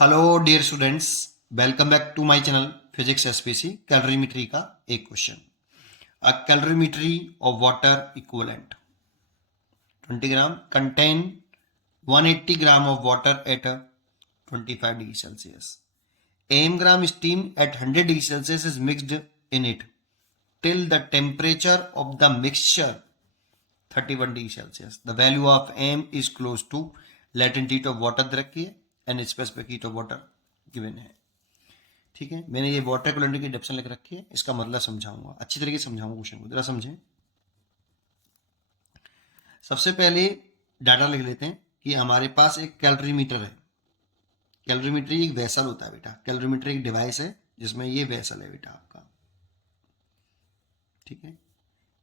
Hello dear students, welcome back to my channel physics SPC. Calorimetry का एक question. A calorimetry of water equivalent 20 gram contain 180 gram of water at 25 degree Celsius. m gram steam at 100 degree celsius is mixed in it till the temperature of the mixture 31 degree Celsius. The value of m is close to latent heat of water दे रखी है and specific heat of water given है. ठीक है, मैंने ये water equivalent की definition लिख रखी है, इसका मतलब समझाऊंगा, अच्छी तरीके से समझाऊंगा क्वेश्चन को, जरा समझें. सबसे पहले डाटा लिख लेते हैं कि हमारे पास एक कैलोरीमीटर है. कैलोरीमीटर एक वेसल होता है बेटा. कैलोरीमीटर एक डिवाइस है जिसमें ये वेसल है बेटा आपका. ठीक है,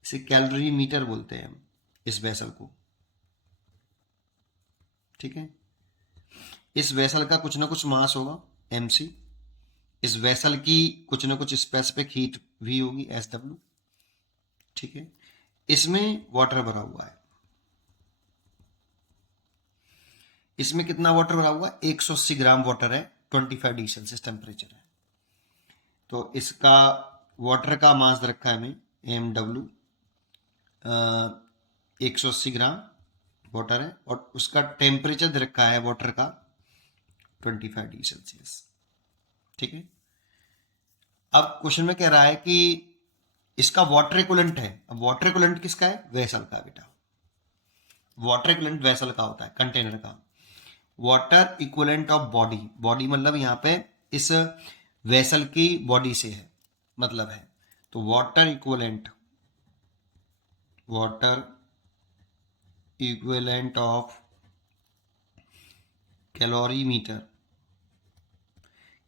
इसे कैलोरीमीटर बोलते हैं हम इस वेसल को. ठीक है, इस वेसल का कुछ ना कुछ मास होगा mc. इस वेसल की कुछ ना कुछ स्पेसिफिक हीट भी होगी SW. ठीक है, इसमें वाटर भरा हुआ है. इसमें कितना वाटर भरा हुआ है? 180 ग्राम वाटर है. 25 डिग्री सेल्सियस टेम्परेचर है. तो इसका वाटर का मास रखा है हमें MW. 180 ग्राम वाटर है और उसका टेम्परेचर दे रखा है वाटर का 25 डिग्री सेल्सियस. ठीक है, अब क्वेश्चन में कह रहा है कि इसका वाटर इक्विवेलेंट है. अब वाटर इक्विवेलेंट किसका है? वेसल का बेटा. वाटर इक्विवेलेंट वेसल का होता है, कंटेनर का. Water equivalent of body. Body मतलब यहाँ पे इस वेसल की बॉडी से है, मतलब है. तो water equivalent of calorimeter.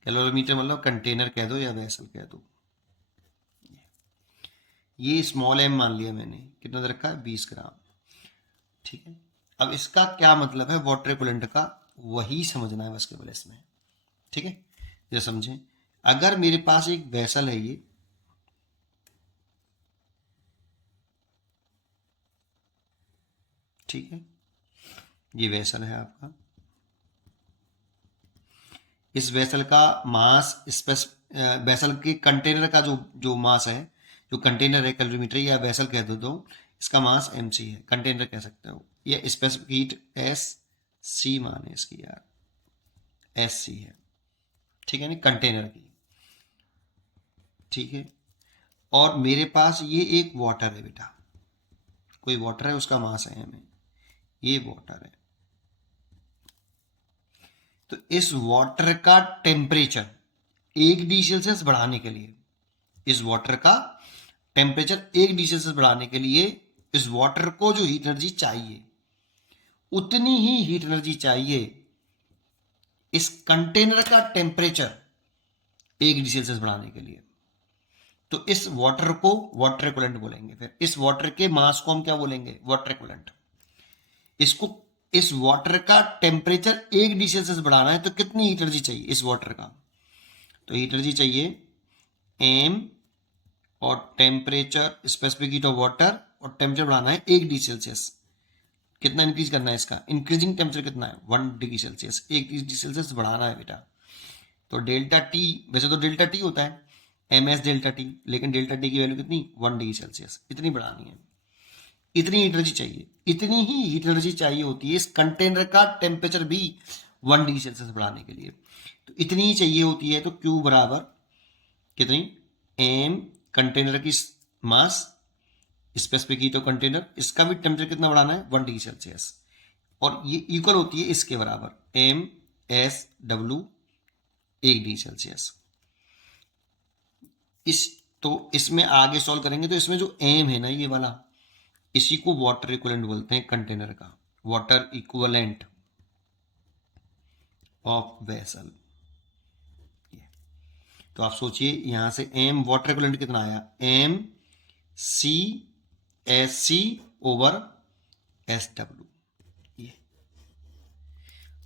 Calorimeter मतलब कंटेनर कह दो या वेसल कह दो. ये स्मॉल m मान लिया मैंने. कितना दे रखा है? 20 ग्राम. ठीक है, अब इसका क्या मतलब है वाटर इक्विवेलेंट का, वही समझना है बस केवल इसमें. ठीक है, जरा समझें. अगर मेरे पास एक वेसल है, ये ठीक है, ये वेसल है आपका. इस वेसल का मास वेसल के कंटेनर का जो मास है, जो कंटेनर है कैलोरीमीटर या वेसल कह दो तो इसका मास mc है. कंटेनर कह सकते हो. ये स्पेसिफिक हीट SC मान है इसकी यार, SC है. ठीक है, नहीं कंटेनर की. ठीक है, और मेरे पास ये एक वाटर है बेटा. कोई वाटर है, उसका मास है हमें, ये वाटर है. तो इस वाटर का टेम्परेचर 1 डिग्री सेल्सियस बढ़ाने के लिए, इस वाटर का टेम्परेचर 1 डिग्री सेल्सियस बढ़ाने के लिए इस वाटर को जो हीट एनर्जी चाहिए, उतनी ही हीट एनर्जी चाहिए इस कंटेनर का टेम्परेचर 1 डिग्री सेल्सियस बढ़ाने के लिए. तो इस वाटर को वाटर इक्विवेलेंट बोलेंगे. फिर इस वाटर के मास को हम क्या बोलेंगे? Water equivalent. इसको, इस वाटर का टेम्परेचर 1 डिग्री सेल्सियस बढ़ाना है तो कितनी हीट एनर्जी चाहिए इस वाटर का? तो हीट एनर्जी चाहिए m और temperature specific heat of water, और टेम्परेचर बढ़ाना है 1 डिग्री सेल्सियस. कितना इंक्रीज करना है इसका? इंक्रीजिंग टेम्परेचर कितना है? 1 डिग्री सेल्सियस. 1 डिग्री सेल्सियस बढ़ाना है बेटा. तो डेल्टा टी, वैसे तो डेल्टा टी होता है MS डेल्टा टी, लेकिन डेल्टा टी की वैल्यू कितनी? 1 डिग्री सेल्सियस. इतनी बढ़ानी है. इतनी हीट एनर्जी चाहिए. इतनी ही हीट एनर्जी चाहिए होती है इस कंटेनर का टेम्परेचर भी 1 डिग्री सेल्सियस बढ़ाने के लिए. तो इतनी ही चाहिए होती है. तो Q बराबर कितनी? m कंटेनर की मास स्पेसिफिक हीट ऑफ कंटेनर, इसका भी टेम्परेचर कितना बढ़ाना है? 1 डिग्री सेल्सियस. और ये इक्वल होती है इसके बराबर MSW 1 डिग्री सेल्सियस. तो इसमें आगे सॉल्व करेंगे तो इसमें जो m है ना, ये वाला, इसी को वाटर इक्विवेलेंट बोलते हैं कंटेनर का. Water equivalent of vessel. तो आप सोचिए यहां से m वाटर इक्विवेलेंट कितना आया? MCSC over SW. ये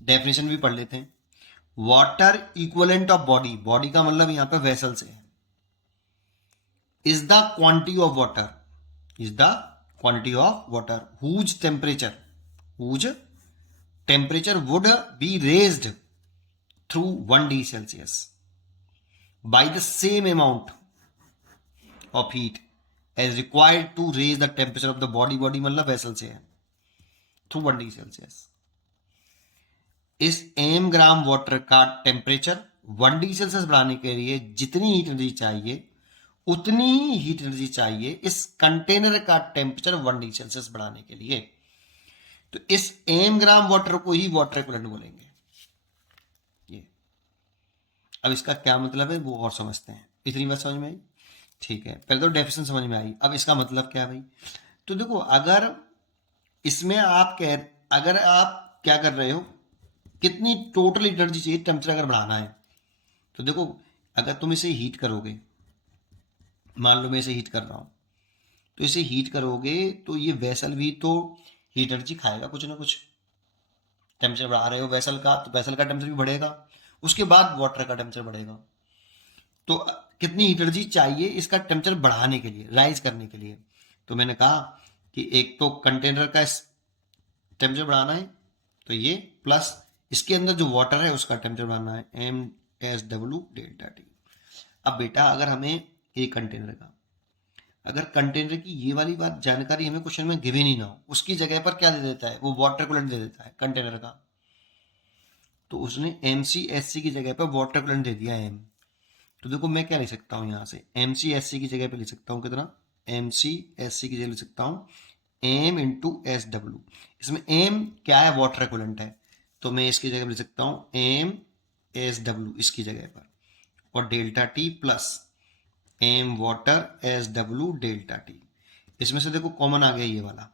डेफिनेशन भी पढ़ लेते हैं. Water equivalent of body. Body का मतलब यहां पे वेसल से है. Is the quantity of water, is the quantity of water whose temperature would be raised through 1 degree Celsius by the same amount of heat as required to raise the temperature of the body मतलब vessel से है through 1 degree Celsius। इस m gram water का temperature 1 degree Celsius बढ़ाने के लिए जितनी heat energy चाहिए उतनी ही हीट एनर्जी चाहिए इस कंटेनर का टेम्परेचर 1 डिग्री सेल्सियस बढ़ाने के लिए। तो इस m ग्राम वाटर को ही वाटर इक्विवेलेंट बोलेंगे। ये अब इसका क्या मतलब है वो और समझते हैं। इतनी बात समझ में आई? ठीक है, पहले तो डेफिनेशन समझ में आई, अब इसका मतलब क्या है भाई। तो देखो अगर इसमें अगर आप क्या कर रहे हो, कितनी टोटल एनर्जी चाहिए टेम्परेचर अगर बढ़ाना है, तो देखो अगर तुम इसे हीट करोगे, मान लो मैं इसे हीट कर रहा हूं, तो इसे हीट करोगे तो ये वेसल भी तो हीट एनर्जी खाएगा कुछ ना कुछ। टेम्परेचर बढ़ा रहे हो वेसल का, तो वेसल का टेम्परेचर भी बढ़ेगा, उसके बाद वाटर का टेम्परेचर बढ़ेगा। तो कितनी हीट एनर्जी चाहिए इसका टेम्परेचर बढ़ाने के लिए, राइज करने के लिए। तो मैंने कहा कि एक तो कंटेनर का टेम्परेचर बढ़ाना है, तो ये प्लस इसके अंदर जो वाटर है उसका टेम्परेचर बढ़ाना है, MSW डेल्टा टी। अब बेटा अगर हमें एक कंटेनर का, अगर कंटेनर की ये वाली बात जानकारी हमें क्वेश्चन में गिवन ही ना हो, उसकी जगह पर क्या दे देता है वो वाटर कूलेंट दे देता है कंटेनर का, तो उसने MCSC की जगह पर वाटर कूलेंट दे दिया M। तो देखो मैं क्या लिख सकता हूँ यहाँ से, MCSC की जगह पे लिख सकता हूँ कितना, MCSC की जगह लिख सकता हूँ M इंटू SW। इसमें M क्या है, वाटर इक्विवेलेंट है, तो मैं इसकी जगह पे लिख सकता हूँ MSW इसकी जगह पर, और delta T plus M water SW delta T. इसमें से देखो कॉमन आ गया ये वाला,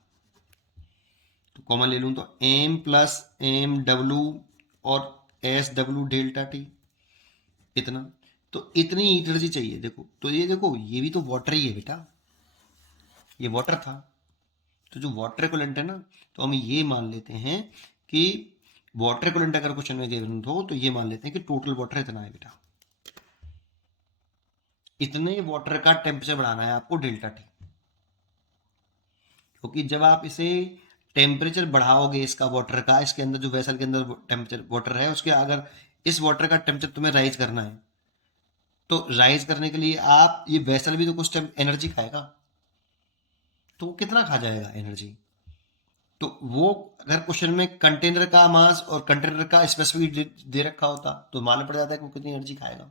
तो कॉमन ले लूँ तो M प्लस MW और SW डेल्टा टी, इतना। तो इतनी एनर्जी चाहिए। देखो तो ये देखो ये भी तो वाटर ही है बेटा, ये वाटर था, तो जो वाटर इक्विवेलेंट है ना, तो हम ये मान लेते हैं कि वाटर इक्विवेलेंट अगर क्वेश्चन में गिवन हो तो ये मान लेते हैं कि टोटल वाटर इतना है बेटा, इतने वाटर का टेम्परेचर बढ़ाना है आपको डेल्टा टी। क्योंकि जब आप इसे टेम्परेचर बढ़ाओगे इसका वाटर का, इसके अंदर जो वेसल के अंदर टेम्परेचर वाटर है उसके, अगर इस वाटर का टेम्परेचर तुम्हें राइज करना है, तो राइज करने के लिए आप ये वेसल भी तो कुछ एनर्जी खाएगा, तो वो कितना खा जाएगा एनर्जी। तो वो अगर क्वेश्चन में कंटेनर का मास और कंटेनर का स्पेसिफिक दे रखा होता तो मालूम पड़ जाता है कि वो कितनी एनर्जी खाएगा।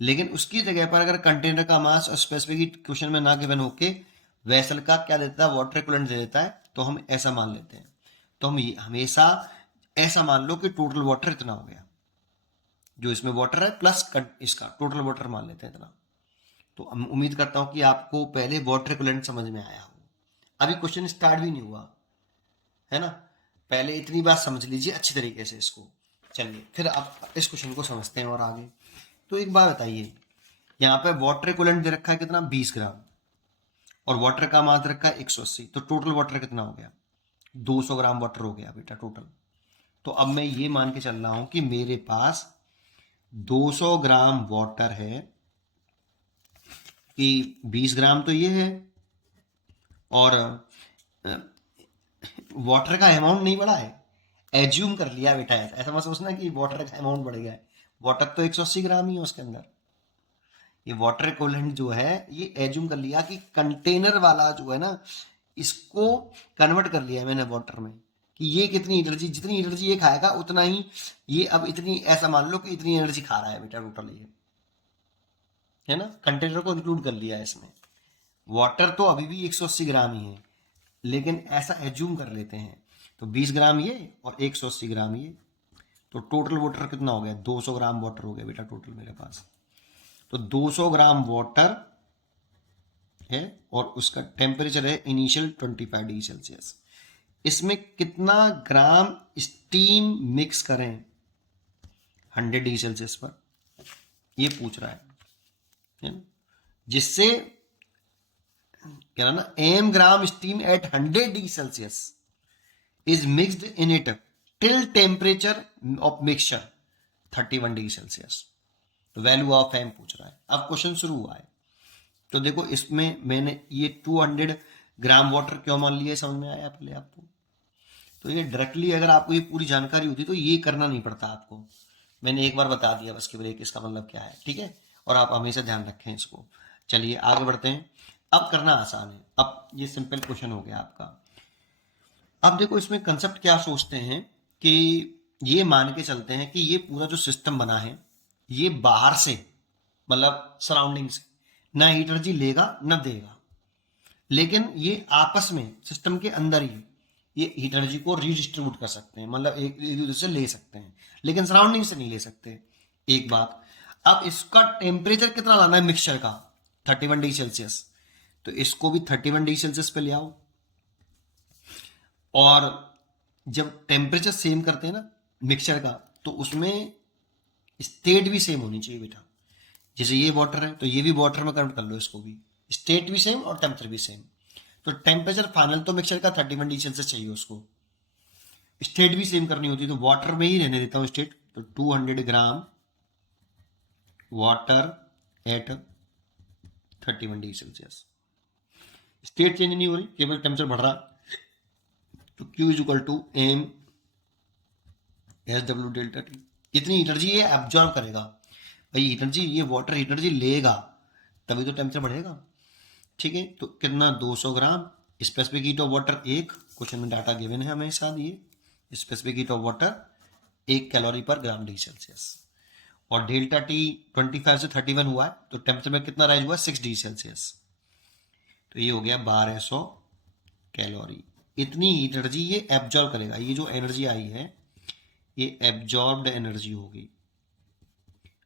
लेकिन उसकी जगह पर अगर कंटेनर का मास और स्पेसिफिक क्वेश्चन में ना गिवन होके वेसल का क्या देता है, वाटर इक्विवेलेंट दे देता है, तो हम ऐसा मान लेते हैं। तो हम हमेशा ऐसा मान लो कि टोटल वाटर इतना हो गया, जो इसमें वाटर है प्लस इसका टोटल वाटर मान लेते हैं इतना। तो उम्मीद करता हूं कि आपको पहले वाटर इक्विवेलेंट समझ में आया हो। अभी क्वेश्चन स्टार्ट भी नहीं हुआ है ना, पहले इतनी बात समझ लीजिए अच्छी तरीके से इसको। चलिए फिर आप इस क्वेश्चन को समझते हैं और आगे। तो एक बात बताइए, यहाँ पे वाटर इक्विवेलेंट दे रखा है कितना, 20 ग्राम, और वाटर का मास रखा है 180, तो टोटल वाटर कितना हो गया, 200 ग्राम वाटर हो गया बेटा टोटल। तो अब मैं ये मान के चल रहा हूं कि मेरे पास 200 ग्राम वाटर है, कि 20 ग्राम तो ये है, और वाटर का अमाउंट नहीं बढ़ा है, एज्यूम कर लिया बेटा, ऐसा मत सोचना कि वाटर का अमाउंट बढ़ गया है, वाटर तो 180 ग्राम ही है उसके अंदर। ये वाटर इक्विवेलेंट जो है ये एज्यूम कर लिया कि कंटेनर वाला जो है ना, इसको कन्वर्ट कर लिया है मैंने वाटर में, कि ये कितनी एनर्जी, जितनी एनर्जी ये खाएगा उतना ही ये, अब इतनी ऐसा मान लो कि इतनी एनर्जी खा रहा है बेटा टोटल ये, है ना, कंटेनर को इंक्लूड कर लिया है इसमें। वाटर तो अभी भी 180 ग्राम ही है, लेकिन ऐसा एज्यूम कर लेते हैं, तो 20 ग्राम ये और 180 ग्राम ये, तो टोटल वाटर कितना हो गया, 200 ग्राम वाटर हो गया बेटा टोटल मेरे पास। तो 200 ग्राम वाटर है और उसका टेम्परेचर है इनिशियल 25 डिग्री सेल्सियस। इसमें कितना ग्राम स्टीम मिक्स करें 100 डिग्री सेल्सियस पर, ये पूछ रहा है ना, जिससे क्या ना, m gram steam eight 100 degree Celsius is mixed in it till temperature of mixture 31 degree Celsius. तो वैल्यू ऑफ m पूछ रहा है। अब क्वेश्चन शुरू हुआ है, तो देखो इसमें मैंने ये 200 ग्राम वाटर क्यों मान लिया, समझ में आया पहले आपको। तो ये डायरेक्टली अगर आपको ये पूरी जानकारी होती तो ये करना नहीं पड़ता आपको, मैंने एक बार बता दिया बस कि ब्रेक इसका मतलब क्या है, ठीक है, और आप हमेशा ध्यान रखें इसको। चलिए आगे बढ़ते हैं। अब करना आसान है, अब ये सिंपल क्वेश्चन हो गया आपका। अब देखो इसमें कंसेप्ट क्या सोचते हैं कि ये मान के चलते हैं कि ये पूरा जो सिस्टम बना है ये बाहर से, मतलब सराउंडिंग से ना हीट एनर्जी लेगा ना देगा, लेकिन ये आपस में सिस्टम के अंदर ही ये हीट एनर्जी को रीडिस्ट्रीब्यूट कर सकते हैं, मतलब एक दूसरे से ले सकते हैं, लेकिन सराउंडिंग से नहीं ले सकते। एक बात, अब इसका टेम्परेचर कितना लाना है मिक्सचर का, 31 डिग्री सेल्सियस, तो इसको भी 31 डिग्री सेल्सियस पे ले आओ। और जब टेम्परेचर सेम करते हैं ना मिक्सचर का, तो उसमें स्टेट भी सेम होनी चाहिए बेटा। जैसे ये वाटर है तो ये भी वाटर में कन्वर्ट कर लो, इसको भी स्टेट भी सेम और टेम्परेचर भी सेम। तो टेम्परेचर फाइनल तो मिक्सचर का 31 डिग्री सेल्सियस चाहिए, उसको स्टेट भी सेम करनी होती है, तो वाटर में ही रहने देता हूँ स्टेट। तो 200 gram water at 31 degree Celsius, state change नहीं हो रही, केवल टेम्परेचर बढ़ रहा। तो Q is equal to m s डब्ल्यू डेल्टा टी, इतनी एनर्जी ये एब्जॉर्ब करेगा। भाई एनर्जी ये वाटर एनर्जी लेगा तभी तो टेम्परेचर बढ़ेगा, ठीक है। तो कितना 200 ग्राम, स्पेसिफिक हीट ऑफ वाटर एक, क्वेश्चन में डाटा गिवन है हमें साथ, ये specific heat of water 1 calorie पर ग्राम डिग्री सेल्सियस, और डेल्टा टी 25 से 31 हुआ है, तो टेम्परेचर में कितना राइज हुआ 6 डिग्री सेल्सियस, तो ये हो गया 1200 कैलोरी। इतनी एनर्जी ये एब्जॉर्ब करेगा, ये जो एनर्जी आई है ये एब्जॉर्ब्ड एनर्जी होगी,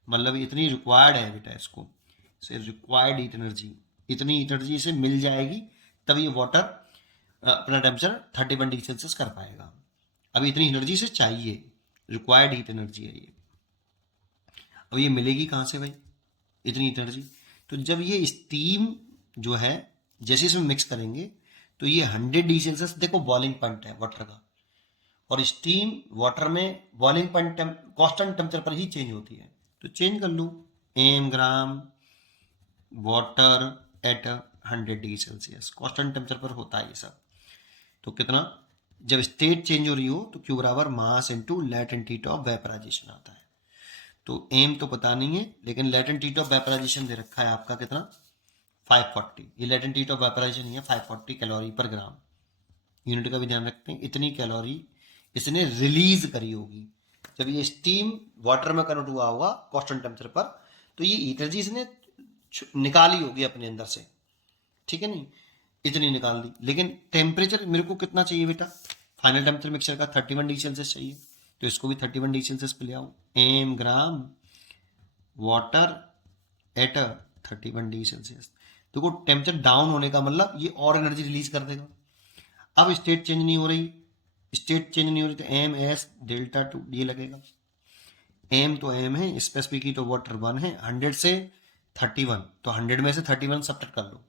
मतलब इतनी रिक्वायर्ड है बेटा इसको, से रिक्वायर्ड हीट एनर्जी, इतनी एनर्जी इसे मिल जाएगी तब ये वाटर अपना टेम्परेचर 31 डिग्री सेल्सियस कर पाएगा। अब इतनी एनर्जी इसे चाहिए, रिक्वायर्ड हीट एनर्जी है ये। अब ये मिलेगी कहाँ से भाई इतनी एनर्जी, तो जब ये स्टीम जो है जैसे इसमें मिक्स करेंगे तो ये 100 डिग्री सेल्सियस, देखो बॉइलिंग पॉइंट है वाटर का, और स्टीम वाटर में बॉइलिंग पॉइंट कांस्टेंट टेम्परेचर पर ही चेंज होती है, तो चेंज कर लूँ m gram water at 100 degree Celsius, constant temperature पर होता है ये सब। तो कितना, जब स्टेट चेंज हो रही हो तो क्यू बराबर mass into latent heat of vaporisation आता है। तो एम तो पता नहीं है, लेकिन लेटेंट हीट ऑफ वेपराइजेशन दे रखा है आपका कितना 540, ये लेटेंट हीट ऑफ वेपराइजेशन नहीं है, 540 कैलोरी पर ग्राम। यूनिट का भी ध्यान रखते हैं, इतनी कैलोरी इसने रिलीज करी होगी जब ये स्टीम वाटर में कन्वर्ट हुआ होगा कांस्टेंट टेम्परेचर पर, तो ये एनर्जी इसने निकाली होगी अपने अंदर से, ठीक है नहीं, इतनी निकाल दी। लेकिन टेम्परेचर मेरे को कितना चाहिए बेटा, फाइनल टेम्परेचर मिक्सचर का 31 डिग्री सेल्सियस चाहिए, तो इसको भी 31 डिग्री सेल्सियस पे ले आओ, m gram water at 31 degree Celsius. देखो टेम्परेचर डाउन होने का मतलब ये और एनर्जी रिलीज कर देगा। अब स्टेट चेंज नहीं हो रही, स्टेट चेंज नहीं हो रही, तो एम एस डेल्टा टू ये लगेगा। एम तो एम है, स्पेसिफिक हीट ऑफ वाटर 1 है, 100 से 31, तो 100 में से 31 सब्ट्रैक्ट कर लो,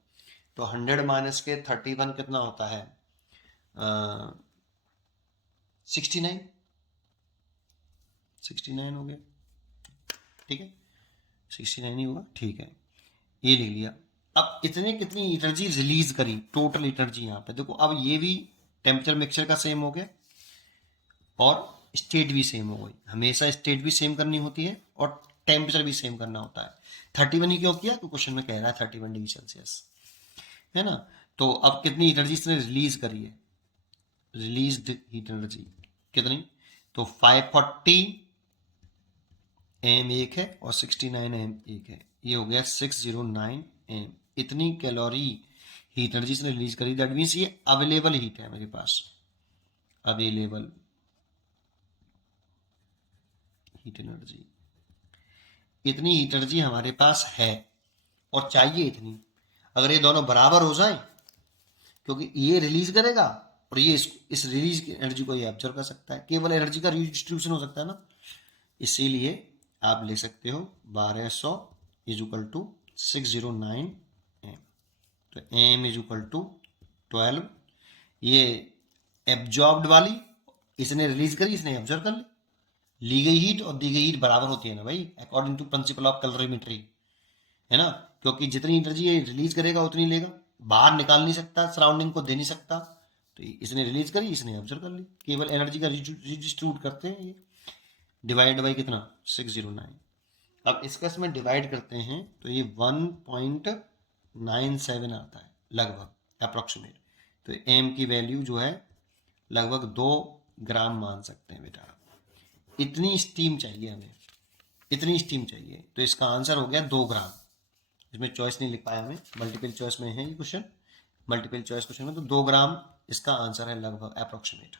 तो 100 माइनस के 31 कितना होता है 69, 69 हो गया, ठीक है 69 ही होगा, ठीक है ये ले लिया। अब इतने कितनी एनर्जी रिलीज करी, टोटल एनर्जी यहाँ पे देखो, अब ये भी टेम्परेचर मिक्सचर का सेम हो गया और स्टेट भी सेम हो गई, हमेशा स्टेट भी सेम करनी होती है और टेम्परेचर भी सेम करना होता है। 31 ही क्यों किया, तो क्वेश्चन में कह रहा है 31 डिग्री सेल्सियस, है ना। तो अब कितनी एनर्जी इसने रिलीज करी है, रिलीज हीट एनर्जी कितनी, तो 540 एम एक है और 69 एम एक है, ये हो गया 609 एम। इतनी कैलोरी हीट एनर्जी इसने रिलीज करी, दैट मीन्स ये अवेलेबल हीट है मेरे पास, अवेलेबल हीट एनर्जी, इतनी हीट एनर्जी हमारे पास है और चाहिए इतनी। अगर ये दोनों बराबर हो जाए, क्योंकि ये रिलीज करेगा और ये इस रिलीज की एनर्जी को ये ऑब्जर्व कर सकता है, केवल एनर्जी का रिडिस्ट्रीब्यूशन हो सकता है ना, इसीलिए आप ले सकते हो 1200 इज इक्वल टू 609 एम, तो एम इज इक्वल टू 12, ये एब्जॉर्ब्ड वाली इसने रिलीज करी, इसने एब्जॉर्ब कर ली गई हीट और दी गई हीट बराबर होती है ना भाई, according to principle of calorimetry, है ना, क्योंकि जितनी एनर्जी ये रिलीज करेगा उतनी लेगा, बाहर निकाल नहीं सकता, सराउंडिंग को दे नहीं सकता, तो इसने रिलीज करी इसने ऑब्जर्व कर ली, केवल एनर्जी का रिडिस्ट्रीब्यूट करते हैं ये। डिवाइड बाई कितना 609। अब इसका इसमें डिवाइड करते हैं तो ये 1.97 आता है लगभग अप्रोक्सीमेट। तो एम की वैल्यू जो है लगभग 2 ग्राम मान सकते हैं बेटा। इतनी स्टीम चाहिए हमें, इतनी स्टीम चाहिए। तो इसका आंसर हो गया 2 ग्राम। इसमें चॉइस नहीं लिख पाया हमें, मल्टीपल चॉइस में है ये क्वेश्चन, मल्टीपल चॉइस क्वेश्चन में। तो 2 ग्राम इसका आंसर है लगभग अप्रोक्सीमेट।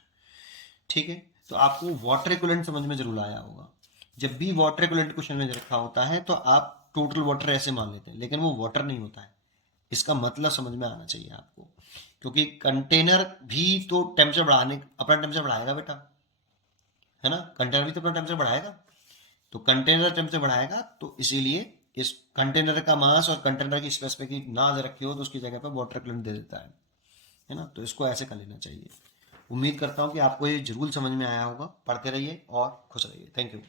ठीक है, तो आपको वाटर इक्विवेलेंट समझ में जरूर आया होगा। जब भी वाटर इक्विवेलेंट क्वेश्चन में रखा होता है तो आप टोटल वाटर ऐसे मान लेते हैं, लेकिन वो वाटर नहीं होता है। इसका मतलब समझ में आना चाहिए आपको, क्योंकि कंटेनर भी तो टेम्परेचर बढ़ाने, अपना टेम्परेचर बढ़ाएगा बेटा, है ना। कंटेनर भी तो अपना टेम्परेचर बढ़ाएगा। तो कंटेनर टेम्परेचर बढ़ाएगा, तो इसीलिए इस कंटेनर का मास और कंटेनर की स्पेसिफिक ना रखी हो तो उसकी जगह पर वाटर इक्विवेलेंट दे देता है ना। तो इसको ऐसे कर लेना चाहिए। उम्मीद करता हूँ कि आपको ये जरूर समझ में आया होगा। पढ़ते रहिए और खुश रहिए। Thank you.